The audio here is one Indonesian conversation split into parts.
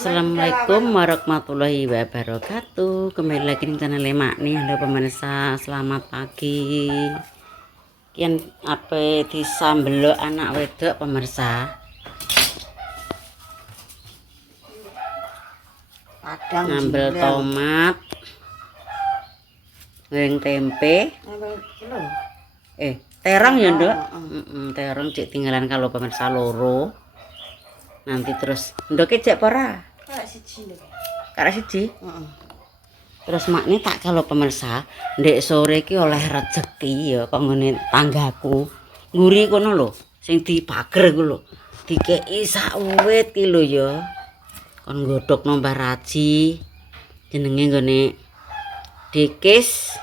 Assalamualaikum warahmatullahi wabarakatuh. Kembali lagi di channel Mak nih. Halo pemirsa, selamat pagi. Kian apa disambelo anak wedok pemirsa. Ngambil tomat, goreng tempe. Terong ya, Nduk. Terong cek tinggalan kalau pemirsa loro. Nanti terus ndoke cek pora. Karek siji. Terus mak ini tak kalau pemirsa, ndek sore ki oleh rezeki ya kok ngene tanggaku. Nguri kono lho, sing dipager ku lho. Dikeki sak uwit ki lho ya. Kon nggodhog Mbah Raji. Jenenge nggone Dikis.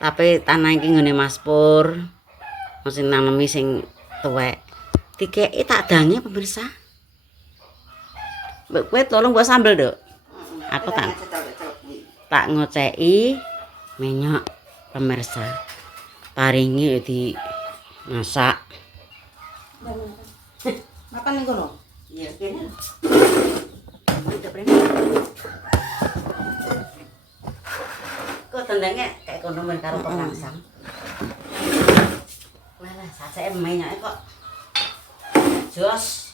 Tapi tanah iki nggone Mas Pur. Mesin nanemi sing tuwek. Dikeki tak dange pemirsa. Mbak kowe tolong buat sambel, Dok. Aku tak ngoceki minyak pemirsa. Paringi di masak. Makan ning kono? Iya, kene. Kok tendangnya kayak kono men karo perangsang. Walah, saceke minyake kok jos.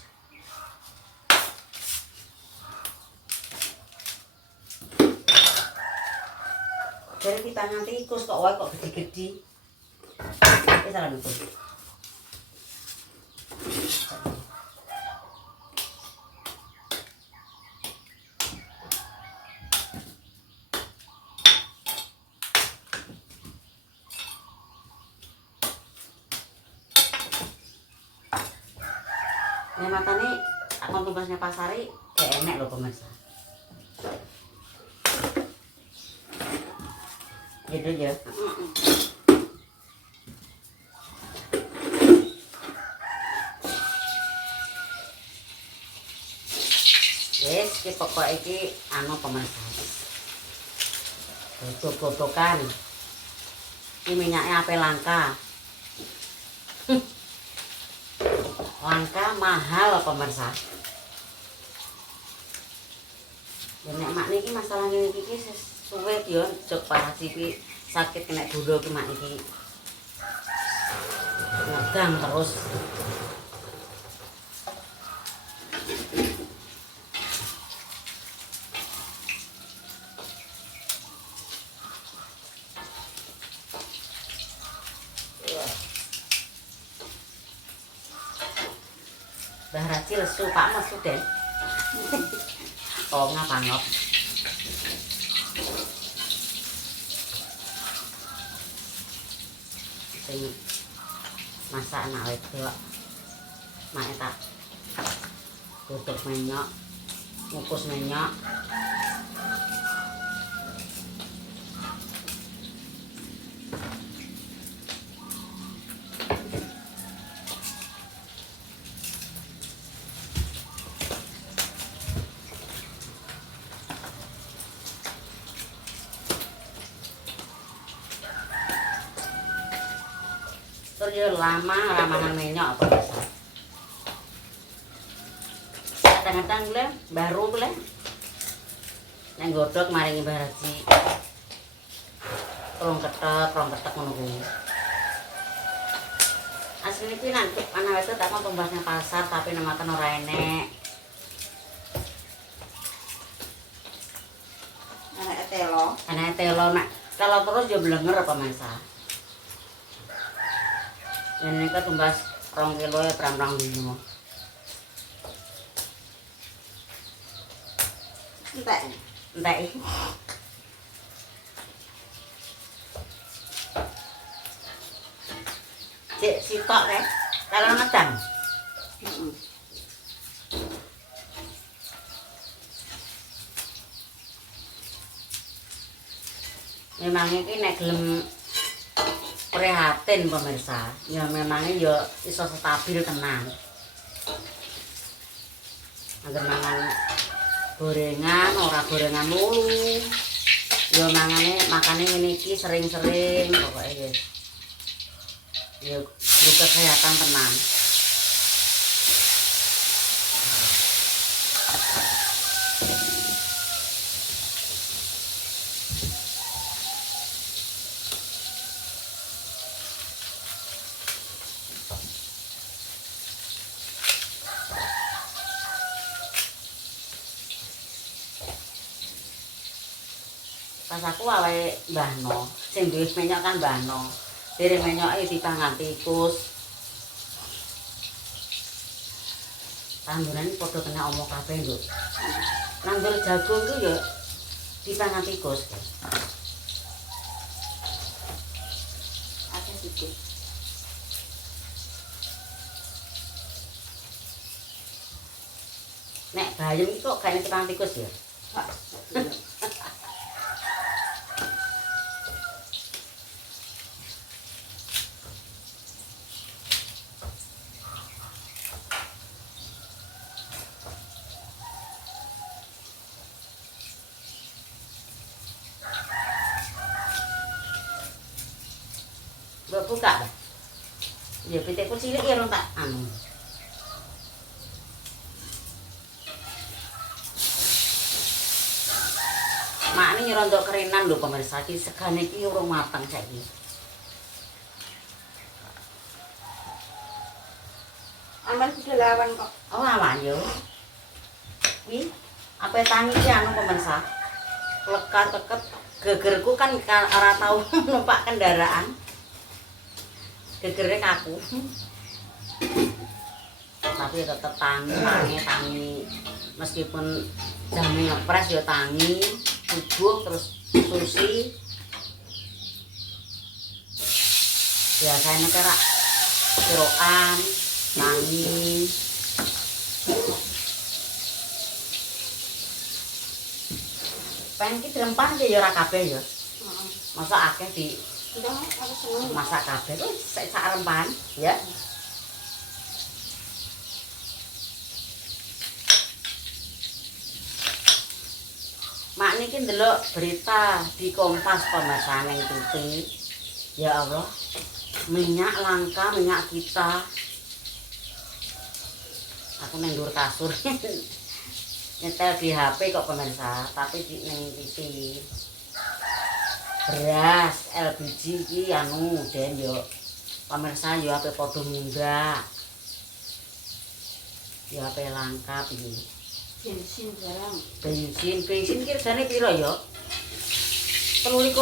Dari dipangan tikus kok wae kok gede-gede. Wis salah niku. Nek matane akon tumbasnya pasari kayak enek lho pemirsa. Gitu ya. Wes, ki pokok iki anu pemirsa. Godhog-godhogan. Iki minyaknya ape langka. Langka mahal pemirsa. Ya nek mak niki masalah ngene iki suwe yo jog parah iki sakit kena gula ki mak iki. Ngegang terus. Mbah Raji lesu Pak Mas Den. Oh ngapangop. Sing masak anak wedok. Mak tak godhog minyak, ngukus minyak. Terus lamahan minyak apa biasa. Kadang-kadang le baru le. Nang godhog maringi Mbah Raji. Rong ketek ngono kuwi. Asline kuwi nang ana wedok tak mau tumbasnya pasar tapi nemaken ora enek. Anake telo nek kalau terus yo blenger apa masa. Ini kan tumbas 2 kilo ya perang dino. Entek. Cek sitok kan? Kalau ngedang. Memang ini nek gelem prihatin pemirsa, ya memangnya ya iso stabil tenang. Agar mangan gorengan, ora gorengan mulu. Ya makane ngene iki sering-sering pokoke ya. Ya kesehatan tenang. Pas aku wae mbahno, sing duwe menyok kan mbahno. Dere menyoke dipangan tikus. Tanduran padha kena omong kabeh, Nduk. Nandur jagung ku ya dipangan tikus. Akeh tikus. Nek bayem iki kok gak dipangan tikus ya? Pak. Mbok buka dah. Ya pitikku cilik ya rong tak anu. Mak ini nyerontok kerenan lho pemirsa, iki segane iki urung mateng saiki. Aman sudah lawan kok. Oh awan yo. Wi, apa tangi ki anu pemirsa. Lekat kekep gegerku kan ora tau numpak kendaraan. Gegernya kaku. Tapi tetep tangi. Meskipun jamnya ngepres ya tangi, subuh terus susi. Biasanya kerak jeroan, tangi. Pengen ki dirempah ya ora kabeh ya. Heeh. Masa akeh di Sudah, aku seneng. masak kabeh tuh sak rempahan ya. Mak niki ndelok berita di Kompas pemirsa ning TV. Ya Allah. Minyak langka, minyak kita. Aku ning dhuwur kasur. Nyetel di HP kok pemirsa, tapi di ning TV. Beras LPG iki anu den yo pemirsa yo ape padha mundak. Yo ape langka piye. Bensin barang. Bensin ki regane piro yo? 23.000.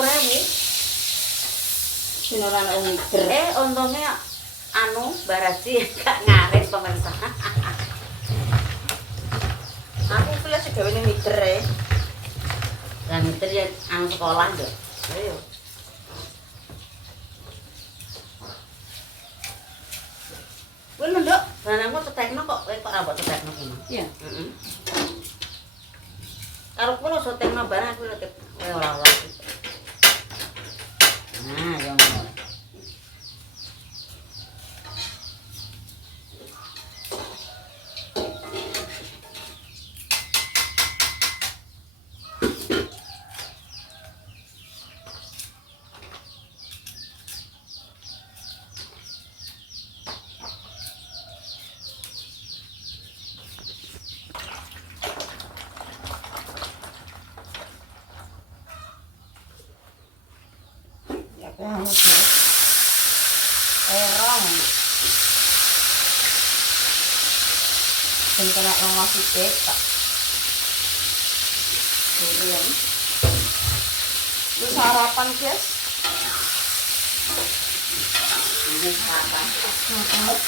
Sing ora ana liter. Untungnya anu barasi gak ngarit pemirsa. Aku kuwi sing gawe ning liter e. Lah meter ya anu sekolah yo. Ayo. Kuwi lho, Nduk, barangku cetekno kok kowe kok ora mbok cetekno kuwi. Iya. Heeh. Karo kuwi lho cetekno barang kuwi lho kowe ora-ora. Nah, yo ngono. Ya kamu tuh. Erong. Sing kena ngomong sithik tak. Durian. Itu sarapan, guys. Ini sarapan. Heeh.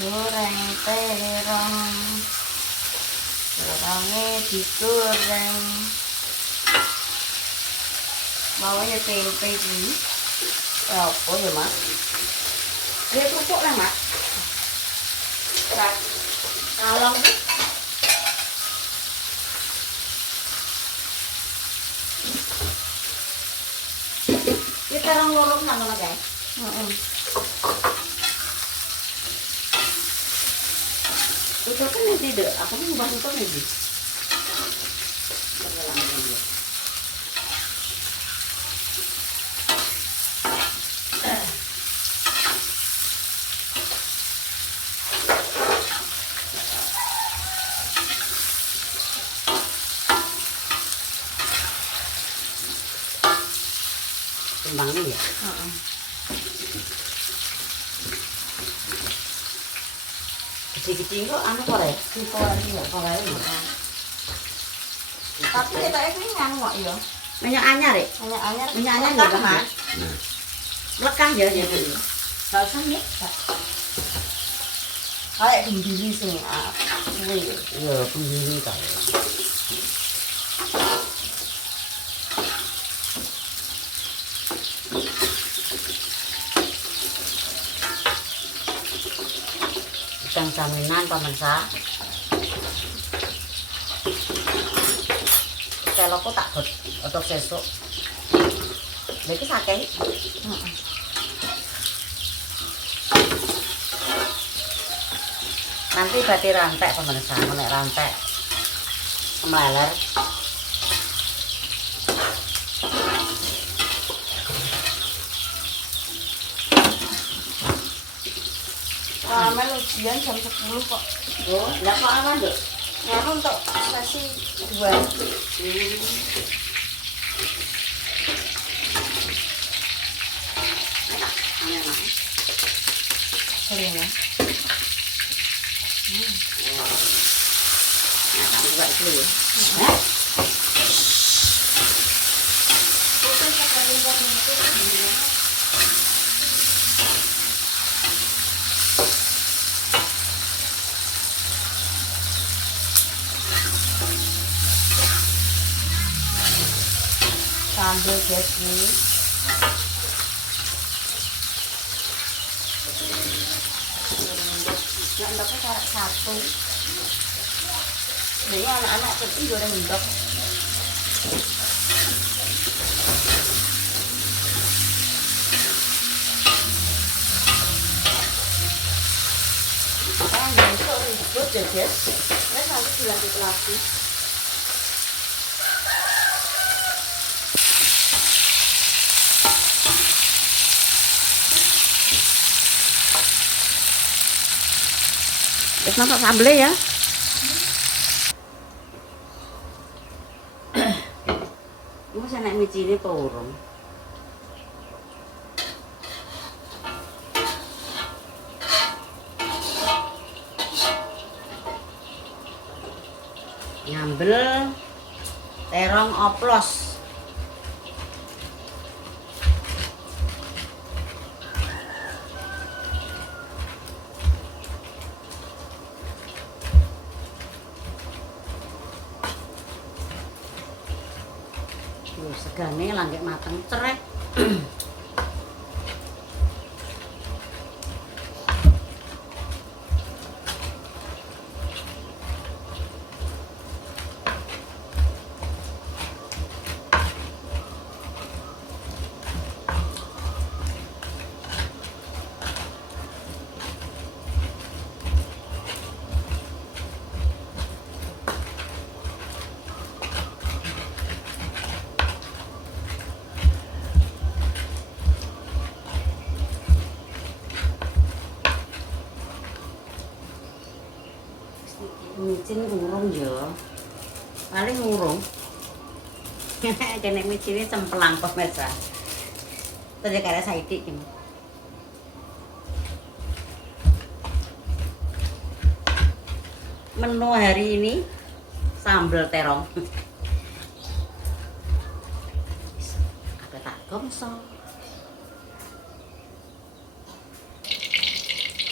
Goreng terong. Terongnya digoreng. Mau ya tempe ini. Apa ya, Mas? Dia kerupuk lah, Mas. Kalong. Ini terong lorong nang ngono kae. Heeh. Itu kan nanti deh, aku mau bahas itu nanti. Kembangnya ya? Heeh. Gede-gede kok anu korek. Korek. Tapi kita ini nganu kok ya. Minyak anyar ya? Minyak anyar ya, Mas. Mas. Lekah ya dulu. Enggak usah nih. Kayak gendili sing kuwi. Iya, pendiri kali. Ikan saminan pemirsa. Kalau aku tak buat untuk sesuk. Lagi sakit. Nanti berarti rantai pemirsa, menek rantai meleler. Ramen ujian jam 10 kok. Oh, enggak kok aman, Dok. Nganu untuk sesi 2. Enak. Sering ya. Enak juga itu ya. Sambil guys nih. Ndoknya kayak satu. Jadi anak-anak kecil goreng ndok. Besok ribut ya guys. Nanti dilanjut lagi. Terus masak sambelnya ya. Ini saya naik mici ini turun. Nyambel terong oplos. Segane langge mateng cerek. Micin ngurung ya. Paling ngurung. Kene micine cemplang pemirsa. Terus kare saidik iki. Menu hari ini sambal terong. Apa tak gomso.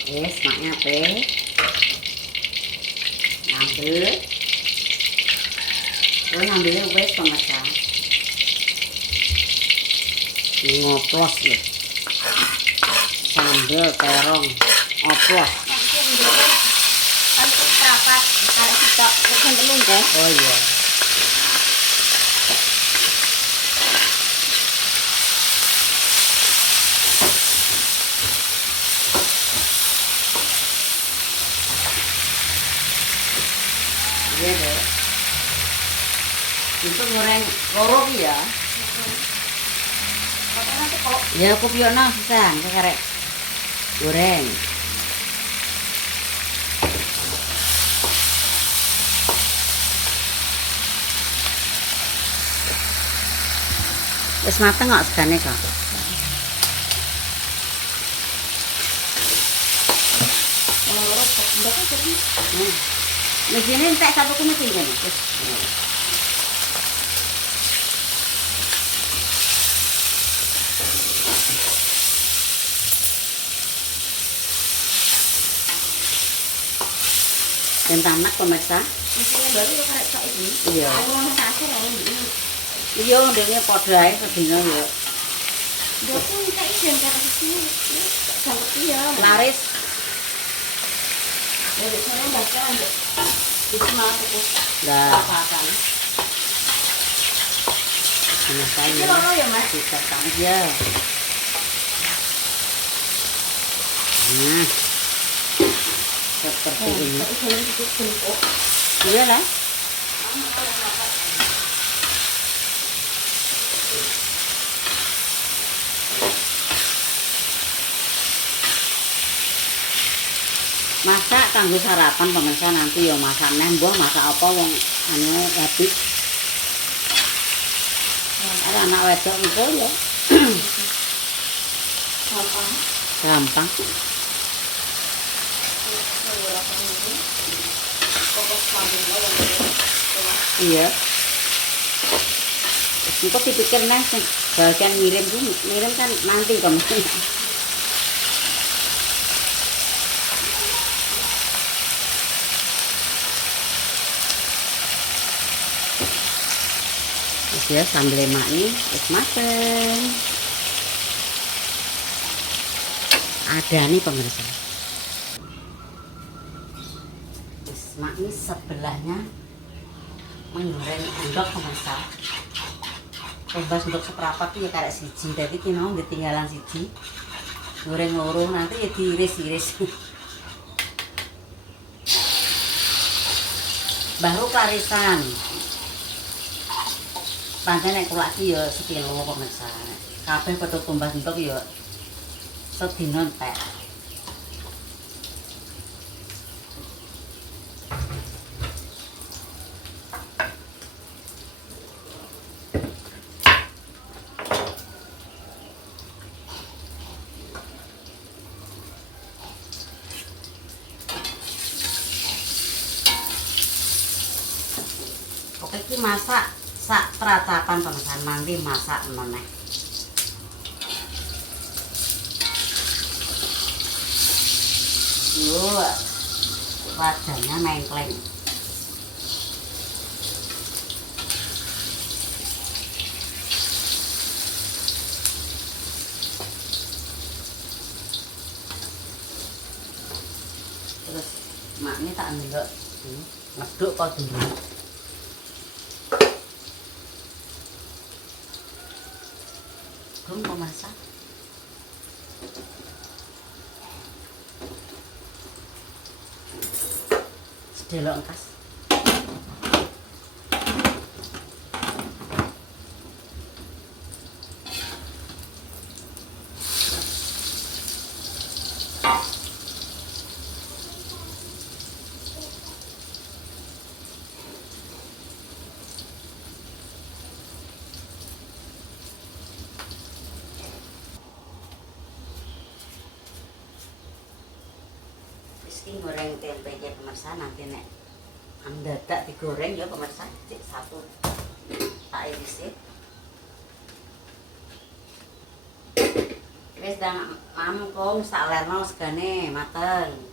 Yes, maknya pe. Ngambil. Terus ngambilnya wes pemirsa. Ngoplos ya. Sambal terong oplos. Nanti rapat karena kita pesen telung kan. Oh iya. Iya deh. Itu goreng loro ki ya. Tapi nanti kalau Ya aku piyono pisan karek goreng. Wis mateng kok segane kok. kalau loro ndoknya Di sini entek satu kumis ini. Dan tamak pemirsa. Mesinnya baru ya kayak sak ini. Iya. Aku mau kasih ya ini. Iya, ndekne padha ae sedina ya. Daku minta izin ke sini. Sampai dia. Laris. Dari sana baca ambil. Itu malah aku Lah, apakan. sama Ini saya. loro ya, Mas? Bisa saja. Nah, seperti ini. Ini itu bentuk. Iya lah. Masak kanggo sarapan pemirsa, nanti ya masak nembong, masak apa wong anu habis. Ada anak wedok engko ya. Gampang. Gampang. Pokok kambing lah yang Iya. Engko dipikir nih bagian ngirim kan nanti pemirsa. Ya sambal lemak ini wis mateng. Ada nih pemirsa. Wis mak ini sebelahnya menggoreng endok pemirsa. Bebas untuk seprapat ya karek siji. Dadi ki mau ketinggalan siji. Goreng loro nanti ya diiris-iris. Baru klarisan. Pancen nek kulak ki ya sekilo pemirsa. Kabeh padha tumbas entuk ya sedina entek. Oke iki masak sak peratapan pemirsa, nanti masak meneh. Wajahnya mengkleng. Terus mak ini tak ndelok ngeduk kok dulu. Gong pemasak. Sedelok engkas. Iki goreng tempe ya pemirsa, nanti nek mendadak digoreng ya pemirsa, cek satu tak irisin. Wis dah mamkong sak lerno segane mateng.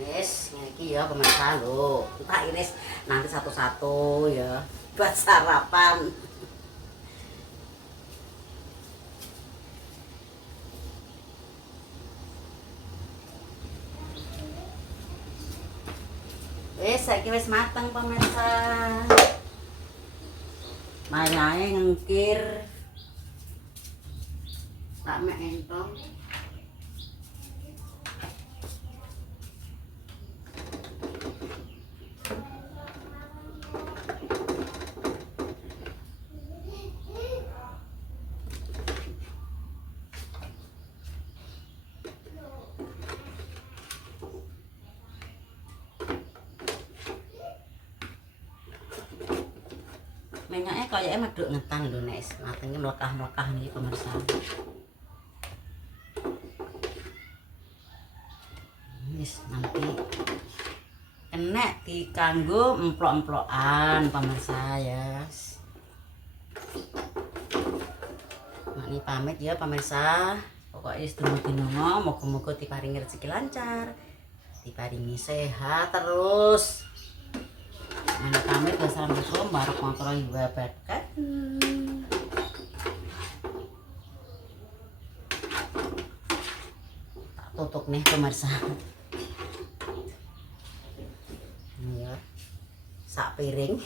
Wis, iki ya pemirsa lho. Tak iris nanti satu-satu ya buat sarapan. Wis saiki wis mateng pemirsa. Mayae ngengkir. Tak mek entong. Minyaknya kayaknya meduk ngetan lho nek matenge mlekah-mlekah niki pemirsa. Wis nanti kena dikanggo emplok-emplokan pemirsa ya. Mak ini pamit ya pemirsa. Pokoknya sedulur-dulur moga-moga diparingi rezeki lancar, diparingi sehat terus. Mana pamit, wassalamualaikum warahmatullahi wabarakatuh. Tak tutup nih pemirsa. Ini ya, sak piring.